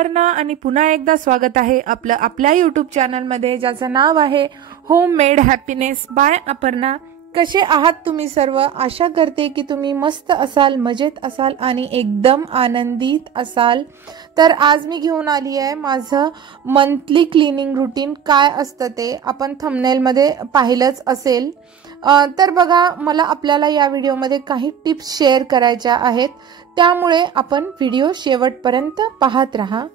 अपर्णा आणि पुन्हा एकदा स्वागत आहे आपलं आपल्या यूट्यूब चॅनलमध्ये ज्याचं नाव आहे home made happiness by Aparna. कसे आहात तुम्ही सर्व? आशा करते की तुम्ही मस्त असाल, मजेत असाल आणि एकदम आनंदित असाल। तर आज मी घेऊन आली आहे माझं मंथली क्लीनिंग रूटीन काय असतं ते आपण थंबनेल मध्ये पाहिलंच असेल। तर बघा, मला आपल्याला या व्हिडिओमध्ये काही टिप्स शेअर करायच्या आहेत, त्यामुळे आपण व्हिडिओ शेवटपर्यंत पाहत राहा।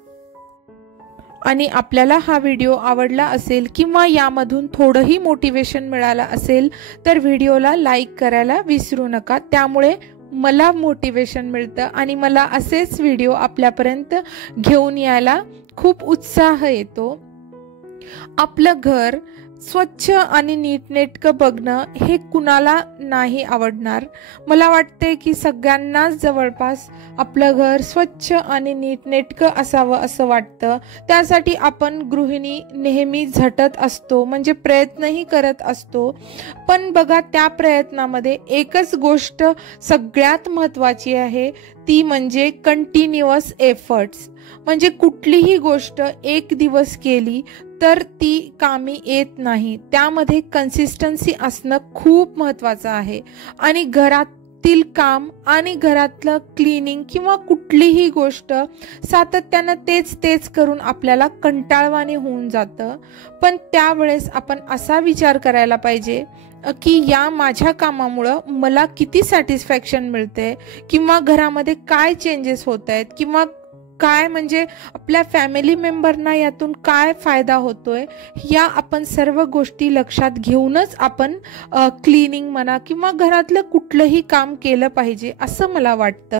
आणि आपल्याला हा व्हिडिओ आवडला असेल किंवा यामधून थोडंही मोटिवेशन मिळालं असेल तर व्हिडिओला लाईक करायला विसरू नका, त्यामुळे मला मोटिवेशन मिळतं आणि मला असेच व्हिडिओ आपल्यापर्यंत घेऊन यायला खूप उत्साह येतो। आपलं घर स्वच्छ आणि नीटनेटकं बघणं हे कुणाला नाही आवडणार। मला वाटते की सगळ्यांनाच जवळपास आपलं घर स्वच्छ आणि नीटनेटकं असावं असं वाटतं। त्यासाठी आपण गृहिणी नेहमी झटत असतो, म्हणजे प्रयत्नही करत असतो। पण बघा, त्या प्रयत्नामध्ये एकच गोष्ट सगळ्यात महत्त्वाची आहे, ती म्हणजे कंटिन्युअस एफर्ट्स। म्हणजे कुठलीही गोष्ट एक दिवस केली तर ती कामी येत नाही, त्यामध्ये कन्सिस्टन्सी असणं खूप महत्त्वाचं आहे। आणि घरातील काम आणि घरातलं क्लीनिंग किंवा कुठलीही गोष्ट सातत्यानं तेच करून आपल्याला कंटाळवाणे होऊन जातं। पण त्यावेळेस आपण असा विचार करायला पाहिजे की या माझ्या कामामुळं मला किती सॅटिस्फॅक्शन मिळते, किंवा घरामध्ये काय चेंजेस होत आहेत, किंवा काय म्हणजे आपल्या फॅमिली मेंबरना यातून काय फायदा होतोय, या आपण सर्व गोष्टी लक्षात घेऊनच आपण क्लीनिंग म्हणा किंवा घरातलं कुठलंही काम केलं पाहिजे असं मला वाटतं।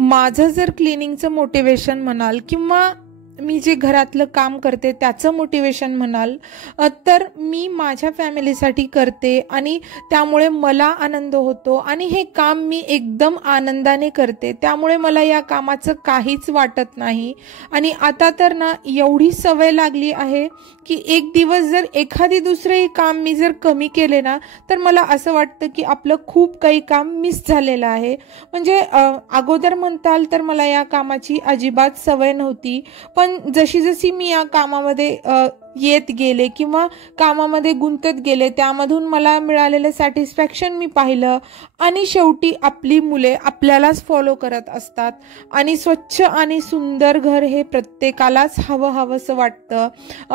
माझं जर क्लीनिंगचं मोटिवेशन म्हणाल किंवा मी जे घरातलं काम करते त्याचं मोटिवेशन म्हणाल तर मी माझ्या फॅमिलीसाठी करते आणि त्यामुळे मला आनंद होतो आणि हे काम मी एकदम आनंदाने करते, त्यामुळे मला या कामाचं काहीच वाटत नाही। आणि आता तर ना एवढी सवय लागली आहे की एक दिवस जर एखादी दुसरंही काम मी जर कमी केले ना तर मला असं वाटतं की आपलं खूप काही काम मिस झालेलं आहे। म्हणजे अगोदर म्हणताल तर मला या कामाची अजिबात सवय नव्हती, पण जशी जशी मी या कामामध्ये येत गेले किंवा कामामध्ये गुंतत गेले, त्यामधून मला मिळालेलं सॅटिस्फॅक्शन मी पाहिलं। आणि शेवटी आपली मुले आपल्यालाच फॉलो करत असतात आणि स्वच्छ आणि सुंदर घर हे प्रत्येकालाच हवंसं वाटतं।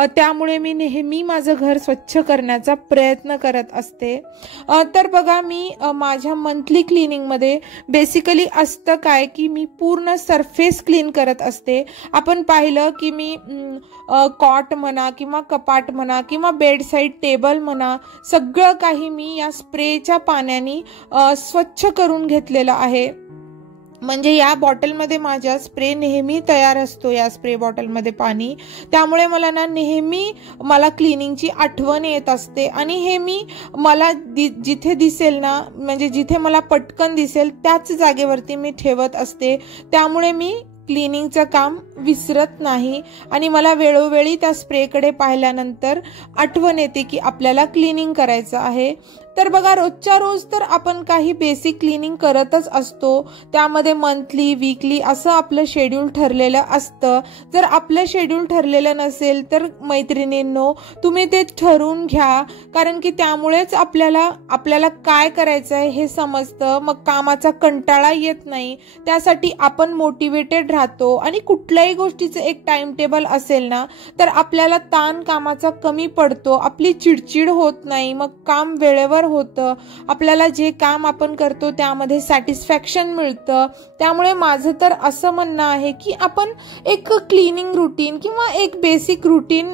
त्यामुळे मी नेहमी माझं घर स्वच्छ करण्याचा प्रयत्न करत असते। तर बघा, मी माझ्या मंथली क्लिनिंगमध्ये बेसिकली असतं काय की मी पूर्ण सरफेस क्लीन करत असते। आपण पाहिलं की मी कॉट म्हणा किंवा कपाट म्हणा किंवा बेडसाईड टेबल म्हणा, सगळं काही मी या स्प्रेच्या पाण्याने स्वच्छ करून घेतलेलं आहे। म्हणजे या बॉटलमध्ये माझ्या स्प्रे नेहमी तयार असतो, या स्प्रे बॉटलमध्ये पाणी, त्यामुळे मला ना नेहमी मला क्लिनिंगची आठवण येत असते। आणि हे मी मला जिथे दिसेल ना, म्हणजे जिथे मला पटकन दिसेल त्याच जागेवरती मी ठेवत असते, त्यामुळे मी क्लिनिंगचं काम विसरत नाही आणि मला वेळोवेळी त्या स्प्रेकडे पाहिल्यानंतर आठवण येते की आपल्याला क्लिनिंग करायचं आहे। तर बघा, रोजच्या रोज तर आपण काही बेसिक क्लिनिंग करतच असतो, त्यामध्ये मंथली वीकली असं आपलं शेड्यूल ठरलेलं असतं। जर आपलं शेड्यूल ठरलेलं नसेल तर मैत्रिणींनो, तुम्ही ते ठरवून घ्या, कारण की त्यामुळेच आपल्याला काय करायचं आहे हे समजतं, मग कामाचा कंटाळा येत नाही, त्यासाठी आपण मोटिवेटेड राहतो। आणि कुठल्याही गोष्टीचं एक टाइम टेबल असेल ना तर आपल्याला ताण कामाचा कमी पडतो, आपली चिडचिड होत नाही, मग काम वेळेवर होतं, आपल्याला जे काम आपण करतो त्यामध्ये सॅटिस्फॅक्शन मिळतं। त्यामुळे माझं तर असं म्हणणं आहे की आपण एक क्लिनिंग रूटीन किंवा एक बेसिक रूटीन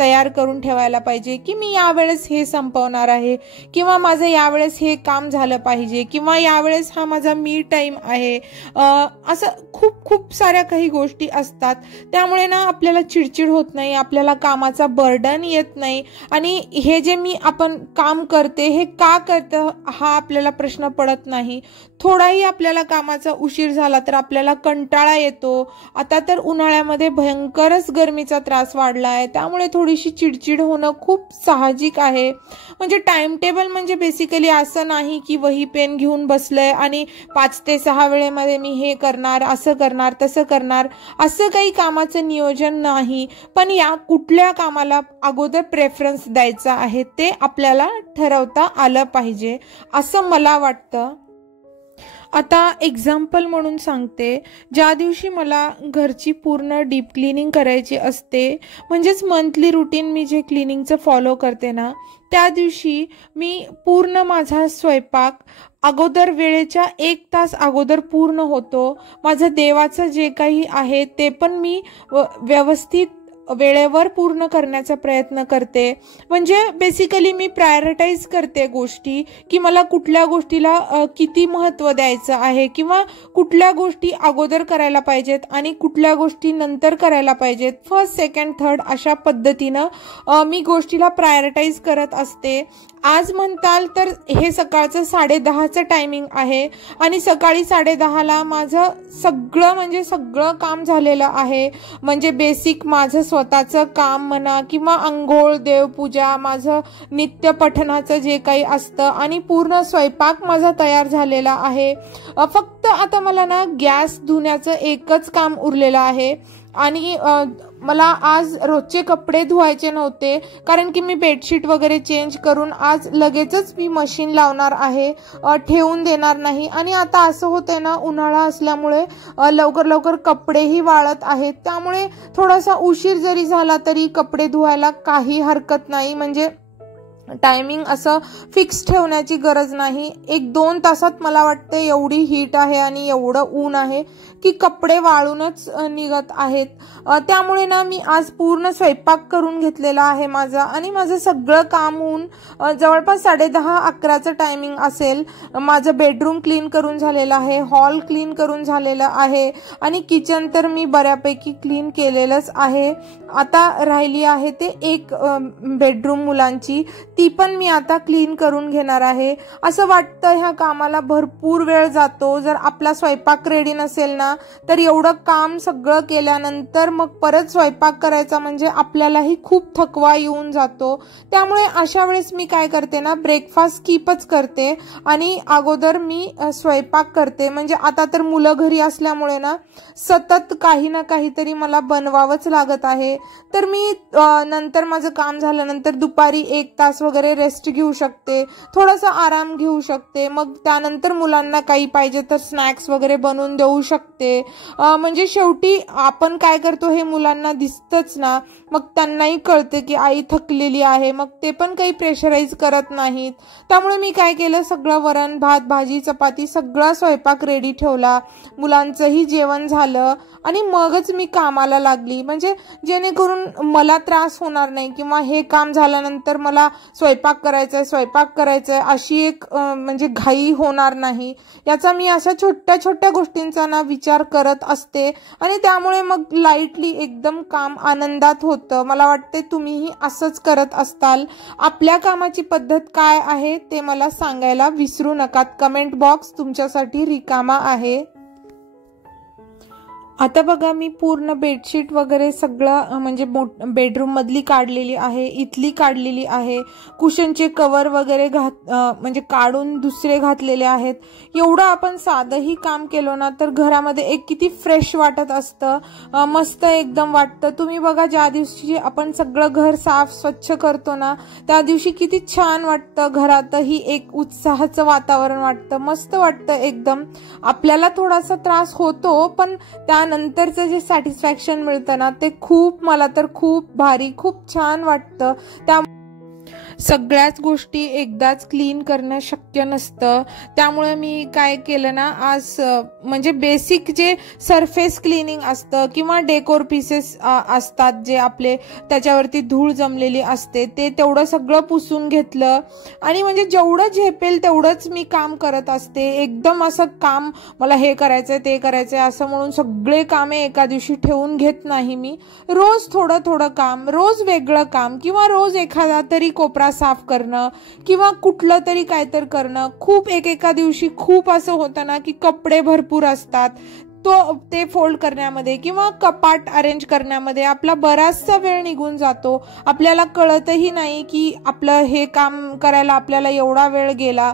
तयार करून ठेवायला पाहिजे की मी यावेळेस हे संपवणार आहे, किंवा माझं यावेळेस हे काम झालं पाहिजे, किंवा यावेळेस हा माझा मी टाइम आहे। असं खूप साऱ्या काही गोष्टी असतात, त्यामुळे ना आपल्याला चिडचिड होत नाही, आपल्याला कामाचा बर्डन येत नाही। आणि हे जे मी आपण काम करते हे का करतं हा आपल्याला प्रश्न पडत नाही. थोडाही आपल्याला कामाचा उशीर झाला तर आपल्याला कंटाळा येतो. आता तर उन्हाळ्यामध्ये भयंकरच गरमीचा त्रास वाढला आहे, त्यामुळे थोडीशी चिडचिड होणं खूप साहजिक आहे. म्हणजे टाइम टेबल म्हणजे बेसिकली असं नाही की वही पेन घेऊन बसलंय आणि 5 ते 6 वेळेमध्ये मी हे करणार, असं करणार, तसं करणार, असं काही कामाचं नियोजन नाही. पण या कुठल्या कामाला अगोदर प्रेफरन्स द्यायचा आहे ते आपल्याला ठरवता आलं पाहिजे असं मला वाटतं. आता एक्झाम्पल म्हणून सांगते, ज्या दिवशी मला घरची पूर्ण डीप क्लिनिंग करायची असते, म्हणजेच मंथली रुटीन मी जे क्लिनिंगचं फॉलो करते ना, त्या दिवशी मी पूर्ण माझा स्वयंपाक अगोदर वेळेच्या 1 तास अगोदर पूर्ण होतो. माझं देवाचं जे काही आहे ते पण मी व्यवस्थित वेळेवर पूर्ण करण्याचा प्रयत्न करते. म्हणजे बेसिकली मी प्रायोरिटाईज करते गोष्टी, की मला कुठल्या गोष्टीला किती महत्त्व द्यायचं आहे किंवा कुठल्या गोष्टी अगोदर करायला पाहिजेत आणि कुठल्या गोष्टी नंतर करायला पाहिजेत. फर्स्ट, सेकंड, थर्ड अशा पद्धतीनं मी गोष्टीला प्रायोरिटाईज करत असते. आज म्हणताल तर हे सकाळचं 10:30चं टायमिंग आहे आणि सकाळी 10:30ला माझं सगळं काम झालेलं आहे. म्हणजे बेसिक माझं स्वतःचं काम म्हणा किंवा अंघोळ, देवपूजा, माझं नित्य पठणाचं जे काही असतं आणि पूर्ण स्वयंपाक माझा तयार झालेला आहे. फक्त आता मला ना गॅस धुण्याचं एकच काम उरलेलं आहे आणि मला आज रोजचे कपडे धुवायचे नव्हते, कारण की मी बेडशीट वगैरे चेंज करून आज लगेचच मी मशीन लावणार आहे, ठेवून देणार नाही. आणि आता असं होतंय ना, उन्हाळा असल्यामुळे लवकर कपडेही वाळत आहेत, त्यामुळे थोडासा उशीर जरी झाला तरी कपडे धुवायला काही हरकत नाही. म्हणजे टायमिंग असं फिक्स ठेवण्याची गरज नाही. 1-2 तासात मला वाटतं एवढी हीट आहे आणि एवढं ऊन आहे की कपडे वाळूनच निघत आहेत. त्यामुळे ना मी आज पूर्ण स्वयंपाक करून घेतलेला आहे माझा आणि माझं सगळं काम होऊन जवळपास 10:30-11चं टायमिंग असेल. माझं बेडरूम क्लीन करून झालेलं आहे, हॉल क्लीन करून झालेलं आहे आणि किचन तर मी बऱ्यापैकी क्लीन केलेलंच आहे. आता राहिली आहे ते एक बेडरूम मुलांची, ती पण मी आता क्लीन करून घेणार आहे. असं वाटतं ह्या कामाला भरपूर वेळ जातो. जर आपला स्वयंपाक रेडी नसेल ना तर एवढं काम सगळं केल्यानंतर मग परत स्वयंपाक करायचा म्हणजे आपल्यालाही खूप थकवा येऊन जातो. त्यामुळे अशा वेळेस मी काय करते ना, ब्रेकफास्ट स्किपच करते आणि अगोदर मी स्वयंपाक करते. म्हणजे आता तर मुलं घरी असल्यामुळे ना सतत काही ना काहीतरी मला बनवावंच लागत आहे. तर मी नंतर माझं काम झाल्यानंतर दुपारी 1 तास वगैरे रेस्ट घेऊ शकते, थोडासा आराम घेऊ शकते. मग त्यानंतर मुलांना काही पाहिजे तर स्नॅक्स वगैरे बनवून देऊ शकते. म्हणजे शेवटी आपण काय करतो हे मुलांना दिसतच ना, मग त्यांनाही कळते की आई थकलेली आहे, मग ते पण काही प्रेशराईज करत नाहीत. त्यामुळे मी काय केलं, सगळं वरण, भात, भाजी, चपाती सगळा स्वयंपाक रेडी ठेवला. मुलांचंही जेवण झालं आणि मगच मी कामाला लागली. म्हणजे जेणेकरून मला त्रास होणार नाही किंवा हे काम झाल्यानंतर मला स्वयंपाक करायचाय अशी एक म्हणजे घाई होणार नाही. याचा मी अशा छोट्या गोष्टींचा ना विचार करत असते आणि त्यामुळे मग लाईटली एकदम काम आनंदात होतं. मला वाटते तुम्हीही असंच करत असताल. आपल्या कामाची पद्धत काय आहे ते मला सांगायला विसरू नका. कमेंट बॉक्स तुमच्यासाठी रिकामा आहे. आता बघा, मी पूर्ण बेडशीट वगैरे सगळं म्हणजे बेडरूम मधली काढलेली आहे, इथली काढलेली आहे, कुशनचे कवर वगैरे म्हणजे काढून दुसरे घातलेले आहेत. एवढं आपण साधंही काम केलं ना तर घरामध्ये एक किती फ्रेश वाटत असतं, मस्त एकदम वाटतं. तुम्ही बघा, ज्या दिवशी आपण सगळं घर साफ स्वच्छ करतो ना त्या दिवशी किती छान वाटतं. घरातही एक उत्साहाचं वातावरण वाटतं, मस्त वाटतं एकदम. आपल्याला थोडासा त्रास होतो पण त्यानंतरचं जे सॅटिस्फॅक्शन मिळतं ना ते मला तर खूप भारी, खूप छान वाटतं. त्या सगळ्याच गोष्टी एकदाच क्लीन करणं शक्य नसतं. त्यामुळे मी काय केलं ना, आज म्हणजे बेसिक जे सरफेस क्लिनिंग असतं किंवा डेकोर पीसेस असतात जे आपले त्याच्यावरती धूळ जमलेली असते ते तेवढं सगळं पुसून घेतलं आणि म्हणजे जेवढं झेपेल तेवढंच मी काम करत असते. एकदम असं काम मला हे करायचंय ते करायचंय असं म्हणून सगळे कामे एका दिवशी ठेवून घेत नाही मी. रोज थोडं काम, रोज वेगळं काम किंवा रोज एखादा तरी कोपरा साफ करणं किंवा कुठलं तरी काहीतरी करणं, खूप एकेका दिवशी खूप असं होतं ना की कपडे भरपूर असतात, ते फोल्ड करण्यामध्ये किंवा कपाट अरेंज करण्यामध्ये आपला बराचसा वेळ निघून जातो. आपल्याला कळतही नाही की आपलं हे काम करायला आपल्याला एवढा वेळ गेला,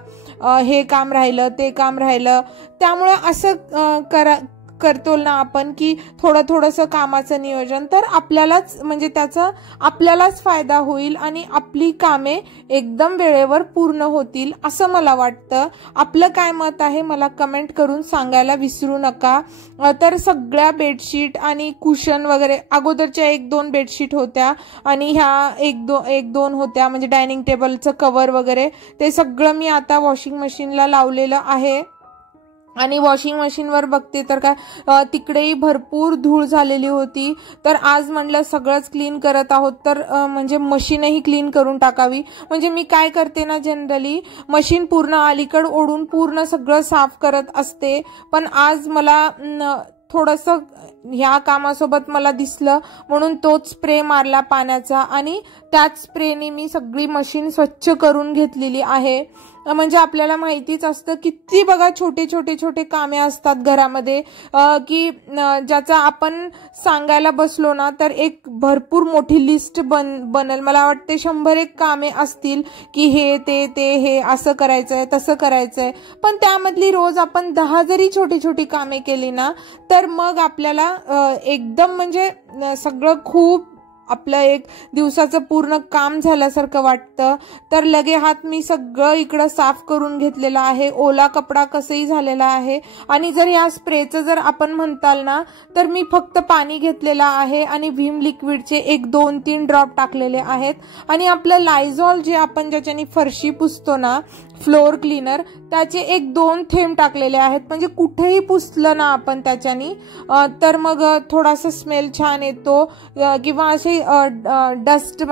हे काम राहिलं, ते काम राहिलं. त्यामुळे असं करतो ना आपण की थोडंसं कामाचं नियोजन, तर आपल्यालाच म्हणजे त्याचा आपल्यालाच फायदा होईल आणि आपली कामे एकदम वेळेवर पूर्ण होतील असं मला वाटतं. आपलं काय मत आहे मला कमेंट करून सांगायला विसरू नका. तर सगळ्या बेडशीट आणि कुशन वगैरे, अगोदरच्या 1-2 बेडशीट होत्या आणि ह्या एक दोन होत्या म्हणजे डायनिंग टेबलचं कव्हर वगैरे, ते सगळं मी आता वॉशिंग मशीनला लावलेलं आहे. आणि वॉशिंग मशीनवर बघते तर काय तिकडेही भरपूर धूळ झालेली होती. तर आज म्हणलं सगळंच क्लीन करत आहोत तर म्हणजे मशीनही क्लीन करून टाकावी. म्हणजे मी काय करते ना, जनरली मशीन पूर्ण अलीकड ओढून पूर्ण सगळं साफ करत असते. पण आज मला थोडंसं ह्या कामासोबत मला दिसलं म्हणून तोच स्प्रे मारला पाण्याचा आणि त्याच स्प्रेने मी सगळी मशीन स्वच्छ करून घेतलेली आहे. म्हणजे आपल्याला माहितीच असतं किती बघा छोटे कामे असतात घरामध्ये की ज्याचा आपण सांगायला बसलो ना तर एक भरपूर मोठी लिस्ट बनेल. मला वाटते 100 कामे असतील की हे ते हे असं करायचंय तसं करायचंय. पण त्यामधली रोज आपण 10 जरी छोटी कामे केली ना तर मग आपल्याला एकदम म्हणजे सगळं खूप आपलं एक दिवसाचं पूर्ण काम झाल्यासारखं वाटतं. तर लगे हात मी सगळं इकडं साफ करून घेतलेलं आहे. ओला कपडा कसंही झालेला आहे. आणि जर या स्प्रेचं जर आपण म्हणताल ना तर मी फक्त पाणी घेतलेलं आहे आणि व्हीम लिक्विडचे 1-2-3 ड्रॉप टाकलेले आहेत. आणि आपलं लायझॉल जे आपण ज्याच्याने फरशी पुसतो ना, फ्लोअर क्लीनर, त्याचे 1-2 थेंब टाकलेले आहेत. म्हणजे कुठेही पुसलं ना आपण त्याच्यानी तर मग थोडासा स्मेल छान येतो किंवा असे डस्ट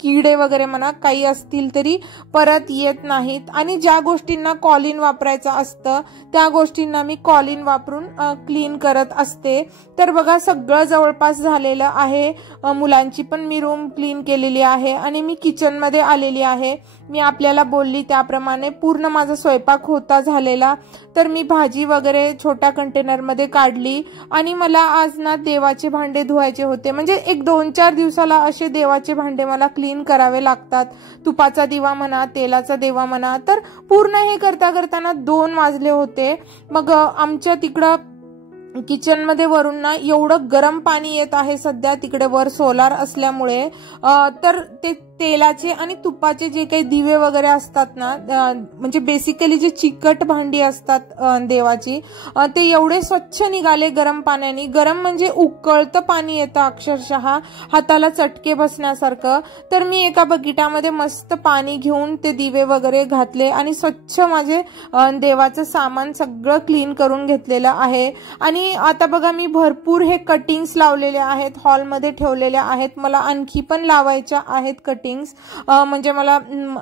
किडे वगैरे म्हणा काही असतील तरी परत येत नाहीत. आणि ज्या गोष्टींना कॉलिन वापरायचं असतं त्या गोष्टींना मी कॉलिन वापरून क्लीन करत असते. तर बघा सगळं जवळपास झालेलं आहे. मुलांची पण मी रूम क्लीन केलेली आहे आणि मी किचनमध्ये आलेली आहे. मी आपल्याला बोलली त्याप्रमाणे पूर्ण माझा स्वयंपाक होता झालेला. तर मी भाजी वगैरे छोट्या कंटेनरमध्ये काढली आणि मला आज ना देवाचे भांडे धुवायचे होते. म्हणजे एक 2-4 दिवसाला असे देवाचे भांडे मला क्लीन करावे लागतात. तुपाचा दिवा म्हणा, तेलाचा दिवा म्हणा. तर पूर्ण हे करताना 2 वाजले होते. मग आमच्या तिकडं किचनमध्ये वरून ना एवढं गरम पाणी येत आहे सध्या, तिकडे वर सोलार असल्यामुळे. तर ते तेलाचे आणि तुपाचे जे काही दिवे वगैरे असतात ना, म्हणजे बेसिकली जे चिकट भांडी असतात देवाची, ते एवढे स्वच्छ निघाले गरम पाण्याने. गरम म्हणजे उकळतं पाणी येतं अक्षरशः हाताला चटके बसण्यासारखं. तर मी एका बकेटामध्ये मस्त पाणी घेऊन ते दिवे वगैरे घातले आणि स्वच्छ माझे देवाचं सामान सगळं क्लीन करून घेतलेलं आहे. आणि आता बघा मी भरपूर हे कटिंग्स लावलेले आहेत, हॉलमध्ये ठेवलेले आहेत. मला आणखी पण लावायच्या आहेत कटिंग्स. म्हणजे मला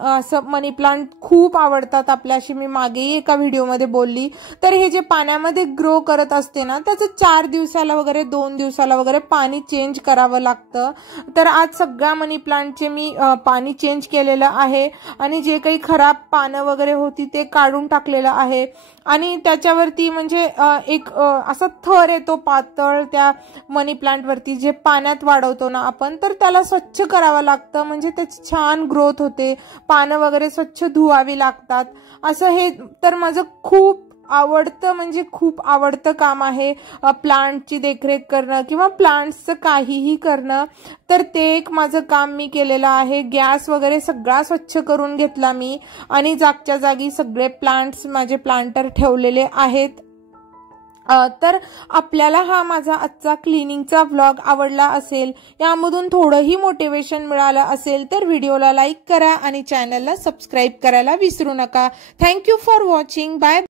असं मनी प्लांट खूप आवडतात आपल्याशी मी मागेही एका व्हिडिओमध्ये बोलली. तर हे जे पाण्यामध्ये ग्रो करत असते ना त्याचं 4 दिवसाला वगैरे 2 दिवसाला वगैरे पाणी चेंज करावं लागतं. तर आज सगळ्या मनी प्लांटचे मी पाणी चेंज केलेलं आहे आणि जे काही खराब पानं वगैरे होती ते काढून टाकलेलं आहे. आणि त्याच्यावरती म्हणजे एक असा थर येतो पातळ त्या मनी प्लांट वरती जे पाण्यात वाढवतो ना आपण, तर त्याला स्वच्छ करावं लागतं. म्हणजे त्याची छान ग्रोथ होते. पानं वगैरे स्वच्छ धुवावी लागतात. असं हे तर माझं खूप आवडतं म्हणजे खूप आवडतं काम आहे प्लांटची देखरेख करणं किंवा प्लांट्सचं काहीही करणं. तर ते एक माझं काम मी केलेलं आहे. गॅस वगैरे सगळा स्वच्छ करून घेतला मी आणि जागच्या जागी सगळे प्लांट्स माझे प्लांटर ठेवलेले आहेत. तर आपल्याला हा माझा आजचा क्लिनिंगचा व्लॉग आवडला असेल, यामधून थोडंही मोटिवेशन मिळालं असेल तर व्हिडिओला लाईक करा आणि चॅनलला सबस्क्राईब करायला विसरू नका. Thank you for watching. बाय.